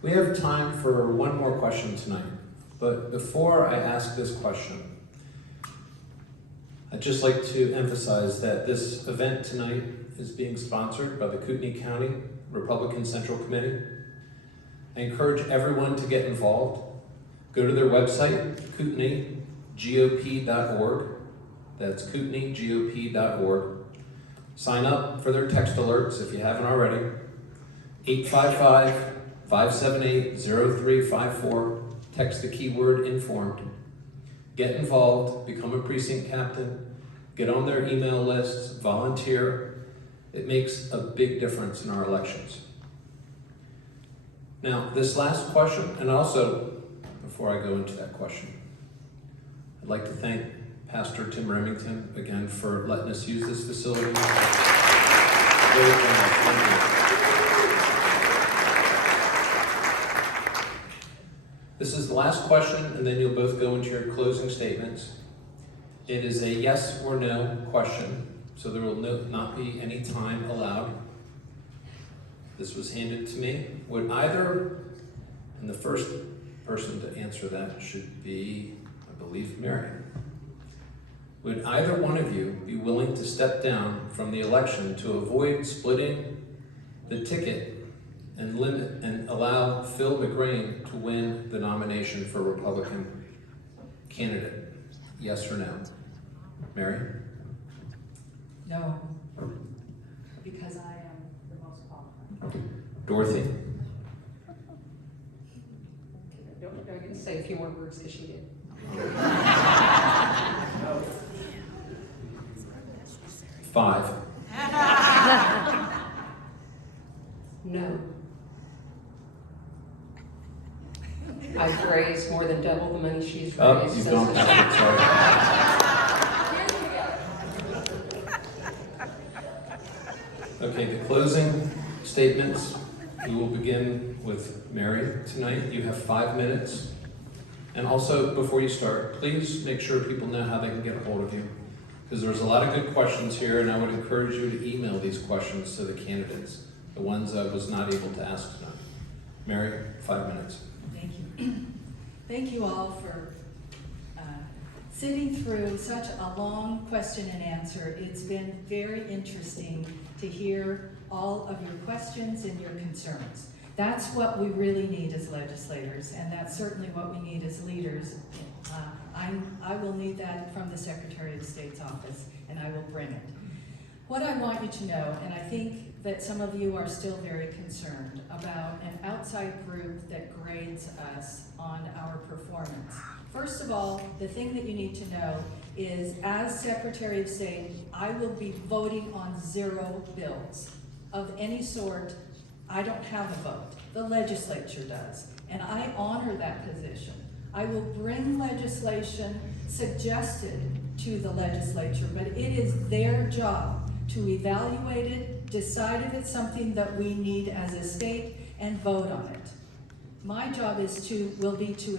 We have time for one more question tonight, but before I ask this question, I'd just like to emphasize that this event tonight is being sponsored by the Kootenai County Republican Central Committee. I encourage everyone to get involved. Go to their website, KootenaiGOP.org. That's KootenaiGOP.org. Sign up for their text alerts if you haven't already. 855-578-0354. Text the keyword informed. Get involved, become a precinct captain, get on their email lists, volunteer. It makes a big difference in our elections. Now, this last question, and also, before I go into that question, I'd like to thank Pastor Tim Remington again for letting us use this facility. Very generous. Thank you. This is the last question, and then you'll both go into your closing statements. It is a yes or no question, so there will not be any time allowed. This was handed to me. Would either, and the first person to answer that should be, I believe, Mary. Would either one of you be willing to step down from the election to avoid splitting the ticket and allow Phil McGrane to win the nomination for Republican candidate? Yes or no? Mary? No, because I am the most qualified. Dorothy? I'm going to say a few more words because she did. No. 5. No. I've raised more than double the money she's raised. Oh, you've gone past it, sorry. Okay, the closing statements. We will begin with Mary tonight. You have 5 minutes. And also, before you start, please make sure people know how they can get a hold of you. Because there's a lot of good questions here, and I would encourage you to email these questions to the candidates, the ones I was not able to ask tonight. Mary, 5 minutes. Thank you. Thank you all for sitting through such a long question and answer. It's been very interesting to hear all of your questions and your concerns. That's what we really need as legislators, and that's certainly what we need as leaders. I will need that from the Secretary of State's office, and I will bring it. What I want you to know, and I think that some of you are still very concerned about an outside group that grades us on our performance. First of all, the thing that you need to know is, as Secretary of State, I will be voting on 0 bills of any sort. I don't have a vote. The legislature does, and I honor that position. I will bring legislation suggested to the legislature, but it is their job to evaluate it, decide if it's something that we need as a state, and vote on it. My job will be to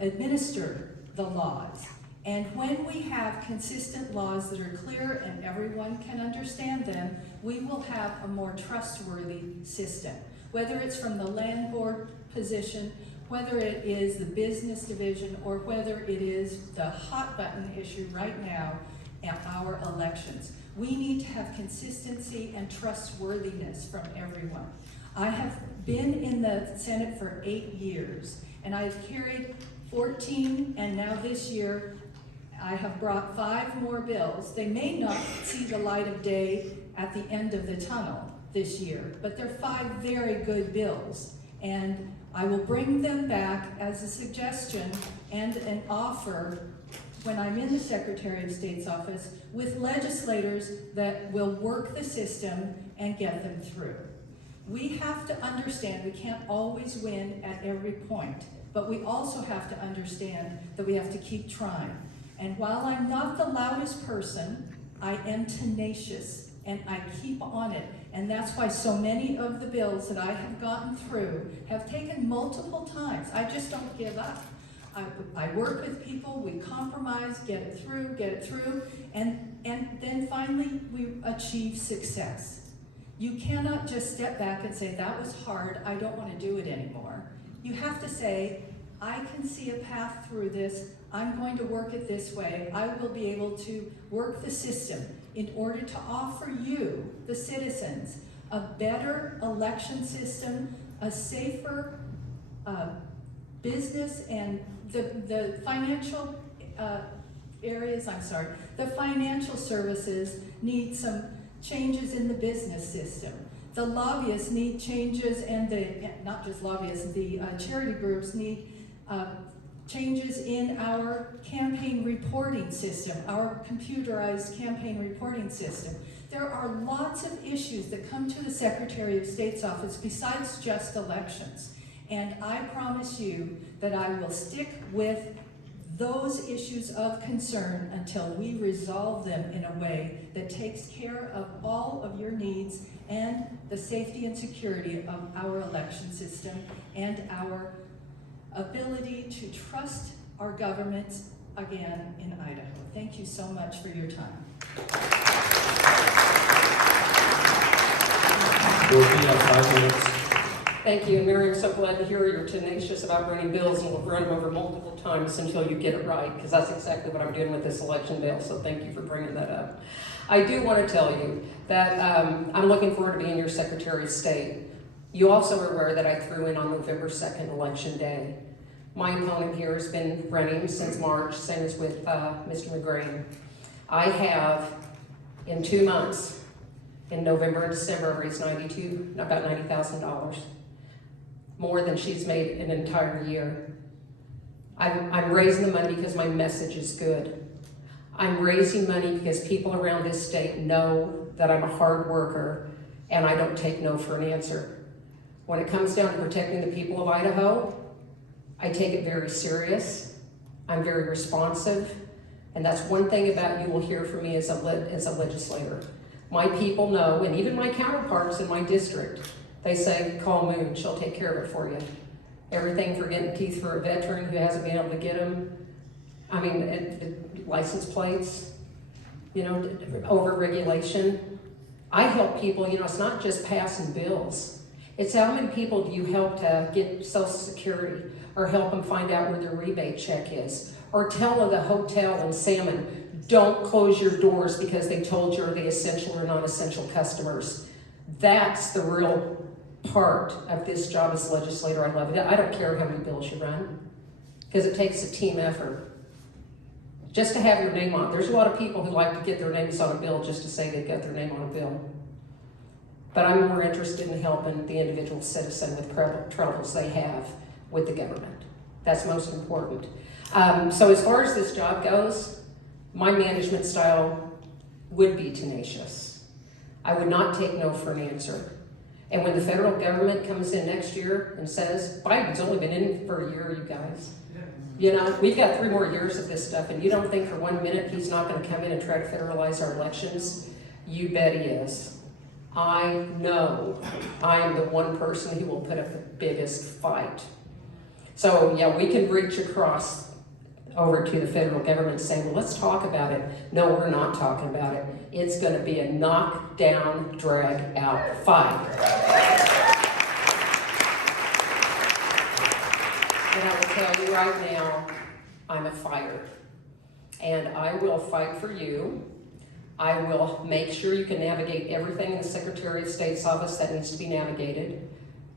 administer the laws. And when we have consistent laws that are clear and everyone can understand them, we will have a more trustworthy system. Whether it's from the land board position, whether it is the business division, or whether it is the hot button issue right now at our elections. We need to have consistency and trustworthiness from everyone. I have been in the Senate for 8 years, and I've carried 14, and now this year, I have brought 5 more bills. They may not see the light of day at the end of the tunnel this year, but they're 5 very good bills. And I will bring them back as a suggestion and an offer when I'm in the Secretary of State's office with legislators that will work the system and get them through. We have to understand we can't always win at every point, but we also have to understand that we have to keep trying. And while I'm not the loudest person, I am tenacious and I keep on it. And that's why so many of the bills that I have gotten through have taken multiple times. I just don't give up. I work with people, we compromise, get it through, and then finally we achieve success. You cannot just step back and say, that was hard, I don't want to do it anymore. You have to say, I can see a path through this, I'm going to work it this way, I will be able to work the system in order to offer you, the citizens, a better election system, a safer business, and the financial areas, the financial services need some changes in the business system. The lobbyists need changes, and not just lobbyists, the charity groups need changes in our campaign reporting system, our computerized campaign reporting system. There are lots of issues that come to the Secretary of State's office besides just elections. And I promise you that I will stick with those issues of concern until we resolve them in a way that takes care of all of your needs and the safety and security of our election system and our ability to trust our government again in Idaho. Thank you so much for your time. Dorothy, you have 5 minutes. Thank you, Mary. I'm so glad to hear you're tenacious about running bills, and we'll run them over multiple times until you get it right, because that's exactly what I'm doing with this election bill, so thank you for bringing that up. I do want to tell you that I'm looking forward to being your Secretary of State. You also are aware that I threw in on November 2nd, Election Day. My opponent here has been running since March, same as with Mr. McGrane. I have, in 2 months, in November and December, I've raised about $90,000. More than she's made an entire year. I'm raising the money because my message is good. I'm raising money because people around this state know that I'm a hard worker and I don't take no for an answer. When it comes down to protecting the people of Idaho, I take it very serious. I'm very responsive, and that's one thing about you will hear from me as a legislator. My people know, and even my counterparts in my district, they say, call Moon, she'll take care of it for you. Everything for getting teeth for a veteran who hasn't been able to get them. I mean, license plates, over-regulation. I help people, it's not just passing bills. It's how many people do you help to get Social Security, or help them find out where their rebate check is, or tell the hotel in Salmon, don't close your doors because they told you are the essential or non-essential customers. That's the real part of this job as legislator. I love it. I don't care how many bills you run, because it takes a team effort. Just to have your name on it. There's a lot of people who like to get their names on a bill just to say they've got their name on a bill. But I'm more interested in helping the individual citizen with troubles they have with the government. That's most important. So as far as this job goes, my management style would be tenacious. I would not take no for an answer. And when the federal government comes in next year and says, Biden's only been in for a year, you guys. We've got 3 more years of this stuff, and you don't think for 1 minute he's not going to come in and try to federalize our elections? You bet he is. I know I am the one person who will put up the biggest fight. So yeah, we can reach across over to the federal government and say, well, let's talk about it. No, we're not talking about it. It's going to be a knock-down, drag-out fight. And I will tell you right now, I'm a fighter. And I will fight for you. I will make sure you can navigate everything in the Secretary of State's office that needs to be navigated.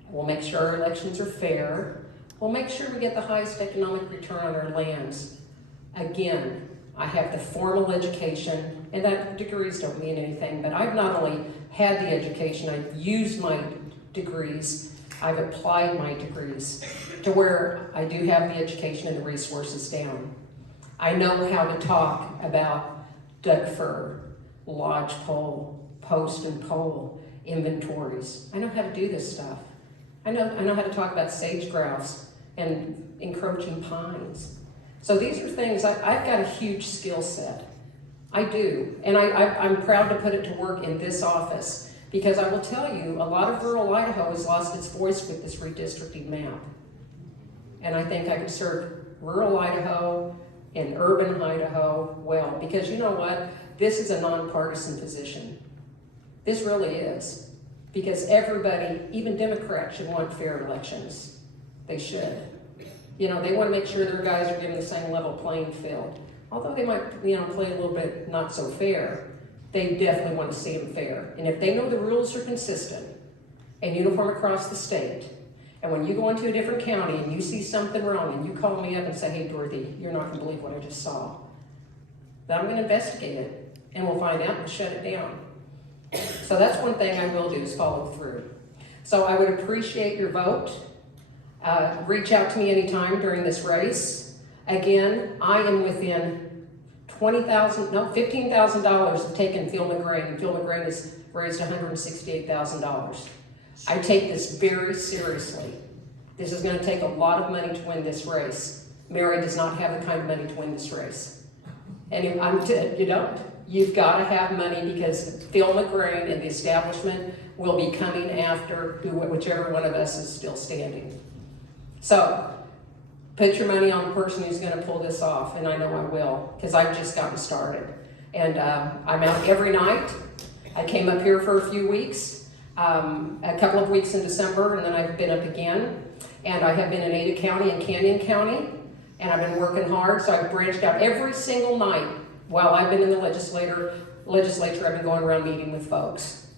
We'll make sure our elections are fair. We'll make sure we get the highest economic return on our lands. Again, I have the formal education, and that degrees don't mean anything, but I've not only had the education, I've used my degrees, I've applied my degrees to where I do have the education and the resources down. I know how to talk about Doug fir, lodgepole, post and pole, inventories. I know how to do this stuff. I know how to talk about sage grouse and encroaching pines. So these are things, I've got a huge skill set. I do, and I'm proud to put it to work in this office, because I will tell you, a lot of rural Idaho has lost its voice with this redistricting map. And I think I can serve rural Idaho and urban Idaho well, because you know what? This is a nonpartisan position. This really is. Because everybody, even Democrats, should want fair elections. They should. You know, they want to make sure their guys are given the same level playing field. Although they might, you know, play a little bit not so fair, they definitely want to see them fair. And if they know the rules are consistent and uniform across the state, and when you go into a different county and you see something wrong and you call me up and say, hey, Dorothy, you're not going to believe what I just saw, then I'm going to investigate it and we'll find out and shut it down. So that's one thing I will do is follow through. So I would appreciate your vote. Reach out to me anytime during this race. Again, I am within $15,000 of taking Phil McGrane. Phil McGrane has raised $168,000. I take this very seriously. This is going to take a lot of money to win this race. Mary does not have the kind of money to win this race. And you don't. You've got to have money because Phil McGrane and the establishment will be coming after whichever one of us is still standing. So, put your money on the person who's going to pull this off, and I know I will, because I've just gotten started. And I'm out every night. I came up here for a few weeks, a couple of weeks in December, and then I've been up again. And I have been in Ada County and Canyon County, and I've been working hard, so I've branched out every single night. While I've been in the legislature, I've been going around meeting with folks.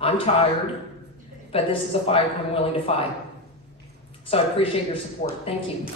I'm tired, but this is a fight I'm willing to fight. So I appreciate your support. Thank you.